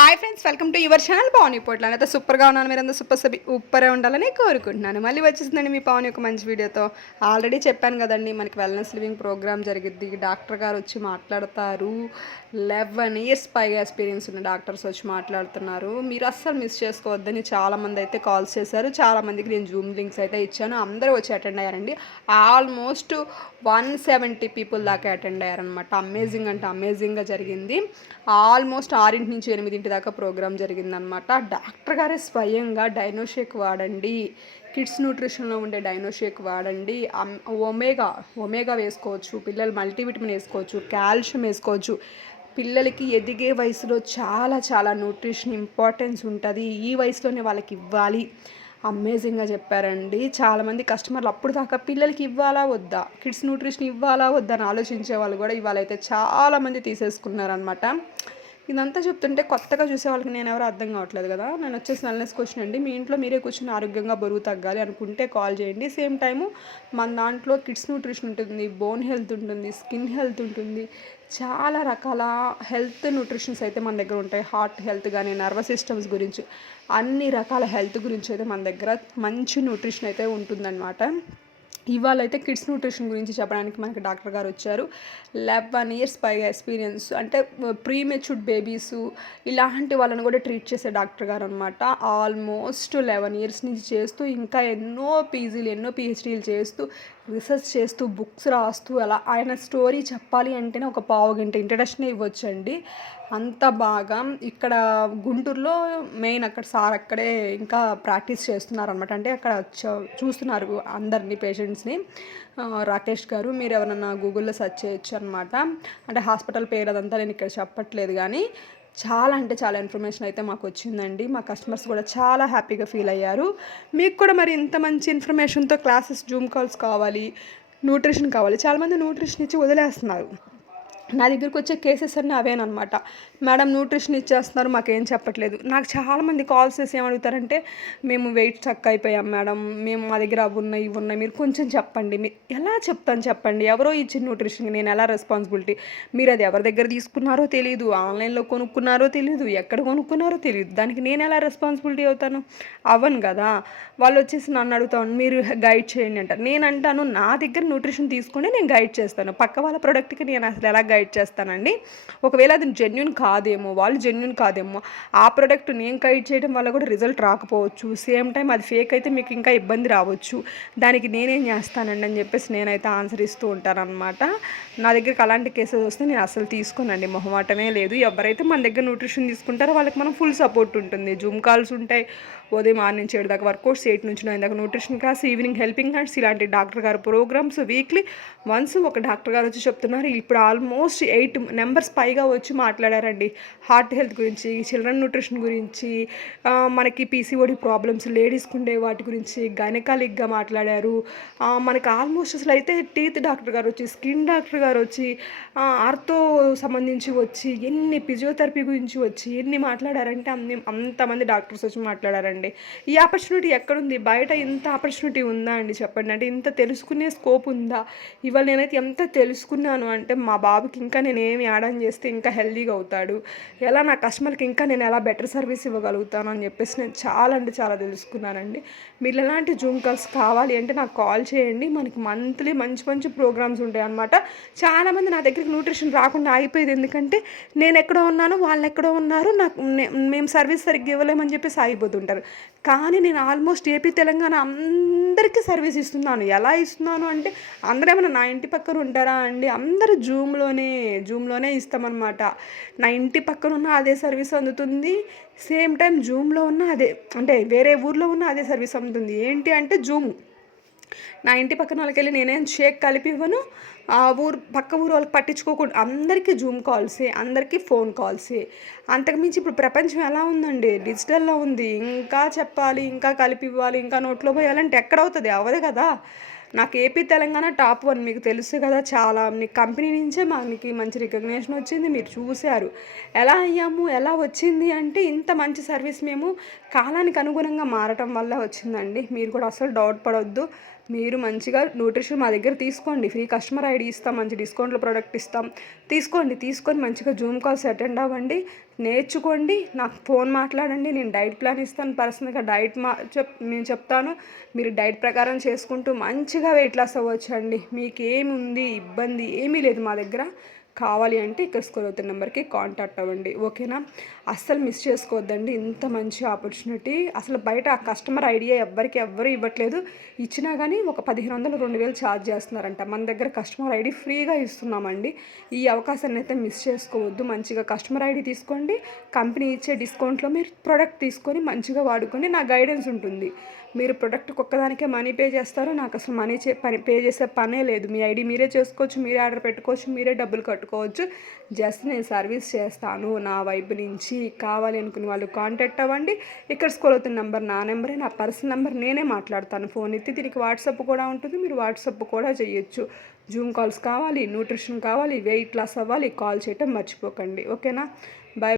Hi friends, welcome to your channel Pavan Potla. అయితే సూపర్గా ఉన్నాను, మీరంతా ఉప్పరే ఉండాలని కోరుకుంటున్నాను. మళ్ళీ వచ్చేసిందండి మీ పవన్ యొక్క మంచి వీడియోతో. ఆల్రెడీ చెప్పాను కదండి, మనకి వెల్నెస్ లివింగ్ ప్రోగ్రామ్ జరిగిద్ది. డాక్టర్ గారు వచ్చి మాట్లాడతారు. 11 years పైగా ఎక్స్పీరియన్స్ ఉన్న డాక్టర్స్ వచ్చి మాట్లాడుతున్నారు. మీరు అస్సలు మిస్ చేసుకోవద్దని చాలామంది అయితే కాల్స్ చేశారు. చాలామందికి నేను జూమ్ లింక్స్ అయితే ఇచ్చాను. అందరూ వచ్చి అటెండ్ అయ్యారండి. ఆల్మోస్ట్ 170 పీపుల్ దాకా అటెండ్ అయ్యారనమాట. అమేజింగ్ అంటే అమేజింగ్గా జరిగింది. ఆల్మోస్ట్ 6 నుంచి 8 దాకా ప్రోగ్రామ్ జరిగిందనమాట. డాక్టర్ గారే స్వయంగా డైనోషేక్ వాడండి, కిడ్స్ న్యూట్రిషన్లో ఉండే డైనోషేక్ వాడండి, ఒమేగా వేసుకోవచ్చు, పిల్లలు మల్టీవిటమిన్ వేసుకోవచ్చు, కాల్షియం వేసుకోవచ్చు, పిల్లలకి ఎదిగే వయసులో చాలా చాలా న్యూట్రిషన్ ఇంపార్టెన్స్ ఉంటుంది, ఈ వయసులోనే వాళ్ళకి ఇవ్వాలి. అమేజింగ్గా చెప్పారండి. చాలామంది కస్టమర్లు అప్పుడు దాకా పిల్లలకి ఇవ్వాలా వద్దా, కిడ్స్ న్యూట్రిషన్ ఇవ్వాలా వద్దా అని ఆలోచించే వాళ్ళు కూడా ఇవాళైతే చాలామంది తీసేసుకున్నారనమాట. ఇదంతా చెప్తుంటే కొత్తగా చూసే వాళ్ళకి నేను ఎవరు అర్థం కావట్లేదు కదా. నేను వచ్చేసి వెల్నెస్ క్వశ్చన్ అండి. మీ ఇంట్లో మీరే కూర్చొని ఆరోగ్యంగా బరువు తగ్గాలి అనుకుంటే కాల్ చేయండి. సేమ్ టైము మన దాంట్లో కిడ్స్ న్యూట్రిషన్ ఉంటుంది, బోన్ హెల్త్ ఉంటుంది, స్కిన్ హెల్త్ ఉంటుంది, చాలా రకాల హెల్త్ న్యూట్రిషన్స్ అయితే మన దగ్గర ఉంటాయి. హార్ట్ హెల్త్ కానీ, నర్వస్ సిస్టమ్స్ గురించి, అన్ని రకాల హెల్త్ గురించి అయితే మన దగ్గర మంచి న్యూట్రిషన్ అయితే ఉంటుందన్నమాట. ఇవాళ అయితే కిడ్స్ న్యూట్రిషన్ గురించి చెప్పడానికి మనకి డాక్టర్ గారు వచ్చారు. 11 years పైగా ఎక్స్పీరియన్స్, అంటే ప్రీమెచ్యూర్డ్ బేబీస్ ఇలాంటి వాళ్ళని కూడా ట్రీట్ చేసే డాక్టర్ గారు అనమాట. ఆల్మోస్ట్ 11 years నుంచి చేస్తూ, ఇంకా ఎన్నో పీజీలు ఎన్నో పిహెచ్డీలు చేస్తూ, రీసెర్చ్ చేస్తూ, బుక్స్ రాస్తూ, అలా ఆయన స్టోరీ చెప్పాలి అంటేనే ఒక పావు గంట ఇంట్రడక్షన్ ఇవ్వచ్చండి. అంత బాగా ఇక్కడ గుంటూరులో మెయిన్ అక్కడ సార్ అక్కడే ఇంకా ప్రాక్టీస్ చేస్తున్నారు అనమాట. అంటే అక్కడ చూస్తున్నారు అందరినీ పేషెంట్స్ని. రాకేష్ గారు, మీరు ఎవరన్నా గూగుల్లో సెర్చ్ చేయొచ్చు అనమాట. అంటే హాస్పిటల్ పేరు అదంతా నేను ఇక్కడ చెప్పట్లేదు, కానీ చాలా అంటే చాలా ఇన్ఫర్మేషన్ అయితే మాకు వచ్చిందండి. మా కస్టమర్స్ కూడా చాలా హ్యాపీగా ఫీల్ అయ్యారు. మీకు కూడా మరి ఇంత మంచి ఇన్ఫర్మేషన్తో క్లాసెస్, జూమ్ కాల్స్ కావాలి, న్యూట్రిషన్ కావాలి. చాలామంది న్యూట్రిషన్ ఇచ్చి వదిలేస్తున్నారు. నా దగ్గరికి వచ్చే కేసెస్ అన్నీ అవేనమాట. మేడం న్యూట్రిషన్ ఇచ్చేస్తున్నారు, మాకేం చెప్పట్లేదు. నాకు చాలామంది కాల్స్ చేసి ఏమడుగుతారంటే, మేము వెయిట్ స్టక్ అయిపోయాం మేడం, మేము మా దగ్గర అవి ఉన్నాయి ఇవి ఉన్నాయి, మీరు కొంచెం చెప్పండి. మీరు ఎలా చెప్తాను చెప్పండి, ఎవరో ఇచ్చిన న్యూట్రిషన్కి నేను ఎలా రెస్పాన్సిబిలిటీ, మీరు అది ఎవరి దగ్గర తీసుకున్నారో తెలియదు, ఆన్లైన్లో కొనుక్కున్నారో తెలియదు, ఎక్కడ కొనుక్కున్నారో తెలియదు, దానికి నేను ఎలా రెస్పాన్సిబిలిటీ అవుతాను? అవ్వను కదా. వాళ్ళు వచ్చేసి నన్ను అడుగుతాను, మీరు గైడ్ చేయండి అంటారు. నేను అంటాను, నా దగ్గర న్యూట్రిషన్ తీసుకుని నేను గైడ్ చేస్తాను, పక్క వాళ్ళ ప్రోడక్ట్కి నేను అసలు ఎలా గైడ్ చేస్తానండి? ఒకవేళ అది జెన్యూన్ కాదేమో, వాళ్ళు జెన్యూన్ కాదేమో, ఆ ప్రోడక్ట్ నేను గైడ్ చేయడం వల్ల కూడా రిజల్ట్ రాకపోవచ్చు, సేమ్ టైం అది ఫేక్ అయితే మీకు ఇంకా ఇబ్బంది రావచ్చు, దానికి నేనేం చేస్తానండి అని చెప్పేసి నేనైతే ఆన్సర్ ఇస్తూ ఉంటాను అనమాట. నా దగ్గరికి అలాంటి కేసెస్ వస్తే నేను అసలు తీసుకోనండి, మొహమాటమే లేదు. ఎవరైతే మన దగ్గర న్యూట్రిషన్ తీసుకుంటారో వాళ్ళకి మనం ఫుల్ సపోర్ట్ ఉంటుంది. జూమ్ కాల్స్ ఉంటాయి, ఉదయం 6 నుంచి 7 దాకా వర్కౌట్స్, 8 నుంచి 9 దాకా nutrition class, evening helping hands, ఇలాంటి డాక్టర్ గారు ప్రోగ్రామ్స్ వీక్లీ వన్స్ ఒక డాక్టర్ గారు వచ్చి చెప్తున్నారు. ఇప్పుడు ఆల్మోస్ట్ 8 మెంబర్స్ పైగా వచ్చి మాట్లాడారండి. హార్ట్ హెల్త్ గురించి, చిల్డ్రన్ న్యూట్రిషన్ గురించి, మనకి పీసీఓడి ప్రాబ్లమ్స్ లేడీస్కి ఉండే వాటి గురించి, గైనకాలిక్గా మాట్లాడారు. మనకి ఆల్మోస్ట్ అసలు అయితే టీత్ డాక్టర్ గారు వచ్చి, స్కిన్ డాక్టర్ గారు వచ్చి, ఆర్థో సంబంధించి వచ్చి, ఎన్ని ఫిజియోథెరపీ గురించి వచ్చి ఎన్ని మాట్లాడారంటే అంతమంది డాక్టర్స్ వచ్చి మాట్లాడారండి. ఈ ఆపర్చునిటీ ఎక్కడుంది? బయట ఇంత ఆపర్చునిటీ ఉందా అండి చెప్పండి. అంటే ఇంత తెలుసుకునే స్కోప్ ఉందా? ఇవాళ నేనైతే ఎంత తెలుసుకున్నాను అంటే, మా బాబుకి ఇంకా నేను ఏమి యాడ్ ఆన్ చేస్తే ఇంకా హెల్తీగా అవుతాడు, ఎలా నా కస్టమర్కి ఇంకా నేను ఎలా బెటర్ సర్వీస్ ఇవ్వగలుగుతాను అని చెప్పేసి నేను చాలా అంటే చాలా తెలుసుకున్నానండి. మీరు ఎలాంటి జూమ్ కాల్స్ కావాలి అంటే నాకు కాల్ చేయండి. మనకి మంత్లీ మంచి మంచి ప్రోగ్రామ్స్ ఉంటాయి అన్నమాట. చాలామంది నా దగ్గరికి న్యూట్రిషన్ రాకుండా ఆగిపోయేది ఎందుకంటే, నేను ఎక్కడో ఉన్నాను, వాళ్ళు ఎక్కడో ఉన్నారు, నాకు మేము సర్వీస్ సరిగ్గా ఇవ్వలేమని చెప్పేసి ఆగిపోతుంటారు. కానీ నేను ఆల్మోస్ట్ ఏపీ తెలంగాణ అందరికీ సర్వీస్ ఇస్తున్నాను. ఎలా ఇస్తున్నాను అంటే, అందరూ ఏమైనా నా ఇంటి పక్కన ఉంటారా అండి? అందరూ జూమ్లోనే ఇస్తామన్నమాట. నా ఇంటి పక్కన ఉన్న అదే సర్వీస్ అందుతుంది, సేమ్ టైం జూమ్లో ఉన్న అదే, అంటే వేరే ఊర్లో ఉన్న అదే సర్వీస్ అందుతుంది. ఏంటి అంటే జూము. నా ఇంటి పక్కన వాళ్ళకి వెళ్ళి నేనేం షేక్ కలిపి ఇవ్వను, ఆ పక్క ఊరు వాళ్ళకి పట్టించుకోకూడదు. అందరికీ జూమ్ కాల్సే, అందరికీ ఫోన్ కాల్సే. అంతకుమించి ఇప్పుడు ప్రపంచం ఎలా ఉందండి, డిజిటల్లో ఉంది. ఇంకా చెప్పాలి, ఇంకా కలిపి ఇవ్వాలి, ఇంకా నోట్లో పోయాలంటే ఎక్కడవుతుంది? అవ్వదు కదా. నాకు ఏపీ తెలంగాణ టాప్ 1 మీకు తెలుసు కదా. చాలా మీ కంపెనీ నుంచే మనకి మంచి రికగ్నేషన్ వచ్చింది, మీరు చూశారు. ఎలా అయ్యాము, ఎలా వచ్చింది అంటే, ఇంత మంచి సర్వీస్ మేము కాలానికి అనుగుణంగా మారటం వల్ల వచ్చిందండి. మీరు కూడా అసలు డౌట్ పడొద్దు. మీరు మంచిగా న్యూట్రిషన్ మా దగ్గర తీసుకోండి. ఫ్రీ కస్టమర్ ఐడీ ఇస్తాం. మంచి డిస్కౌంట్‌లో ప్రొడక్ట్ ఇస్తాం. తీసుకొని మంచిగా జూమ్ కాల్స్ అటెండ్ అవ్వండి. నేర్చుకోండి. నాకు ఫోన్ మాట్లాడండి. నేను డైట్ ప్లాన్ ఇస్తాను. పర్సనల్‌గా డైట్ నేను చెప్తాను. మీరు డైట్ ప్రకారం చేసుకుంటూ మంచిగా వెయిట్ లాస్ అవ్వచ్చండి. మీకేముంది ఇబ్బంది ఏమీ లేదు మా దగ్గర. కావాలి అంటే ఇక్కడ స్క్రోల్ అవుతున్న నెంబర్కి కాంటాక్ట్ అవ్వండి. ఓకేనా? అస్సలు మిస్ చేసుకోవద్దండి ఇంత మంచి ఆపర్చునిటీ. అసలు బయట ఆ కస్టమర్ ఐడియా ఎవ్వరు ఇవ్వట్లేదు. ఇచ్చినా కానీ ఒక 1500, 2000 ఛార్జ్ చేస్తున్నారంట. మన దగ్గర కస్టమర్ ఐడి ఫ్రీగా ఇస్తున్నామండి. ఈ అవకాశాన్ని అయితే మిస్ చేసుకోవద్దు. మంచిగా కస్టమర్ ఐడి తీసుకోండి. కంపెనీ ఇచ్చే డిస్కౌంట్లో మీరు ప్రోడక్ట్ తీసుకొని మంచిగా వాడుకొని నా గైడెన్స్ ఉంటుంది. మీరు ప్రొడక్ట్కి ఒక్కదానికే మనీ పే చేస్తారు. నాకు అసలు పే చేసే పనే లేదు. మీ ఐడి మీరే చేసుకోవచ్చు, మీరే ఆర్డర్ పెట్టుకోవచ్చు, మీరే డబ్బులు కట్టుకోవచ్చు. జస్ట్ నేను సర్వీస్ చేస్తాను నా వైపు నుంచి. కావాలి అనుకునే వాళ్ళు కాంటాక్ట్ అవ్వండి. ఇక్కడ స్క్రోల్ అవుతున్న నెంబర్ నా నెంబరే, నా పర్సనల్ నెంబర్. నేనే మాట్లాడతాను ఫోన్ ఎత్తి. దీనికి వాట్సాప్ కూడా ఉంటుంది. మీరు వాట్సాప్ కూడా చేయొచ్చు. జూమ్ కాల్స్ కావాలి, న్యూట్రిషన్ కావాలి, వెయిట్ లాస్ అవ్వాలి, కాల్ చేయటం మర్చిపోకండి. ఓకేనా?